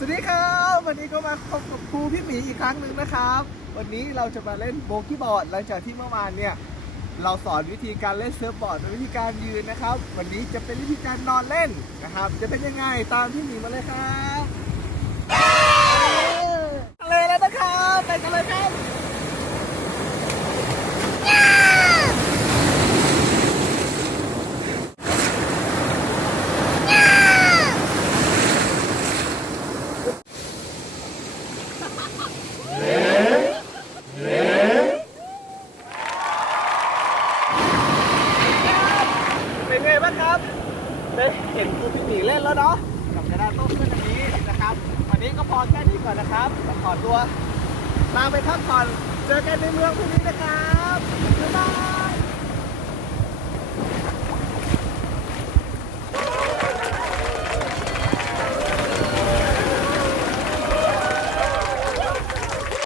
สวัสดีครับ วันนี้ก็มาพบกับครูพี่หมีอีกครั้งหนึ่งนะครับ วันนี้เราจะมาเล่นโบกี้บอร์ดหลังจากที่เมื่อวานเนี่ยเราสอนวิธีการเล่นเซิร์ฟบอร์ดวิธีการยืนนะครับ วันนี้จะเป็นวิธีการนอนเล่นนะครับ จะเป็นยังไงตามพี่หมีมาเลยครับทะเลแล้วนะครับไปกันเลยครับ เป็นครับได้เห็นคุณพี่หมีเล่นแล้วเนาะกับกระดานโต้ขึ้นอันนี้นะครับ วันนี้ก็พอแค่นี้ก่อนนะครับขอตัวลาไปพักผ่อนเจอกันในเมืองพรุ่งนี้นะครับ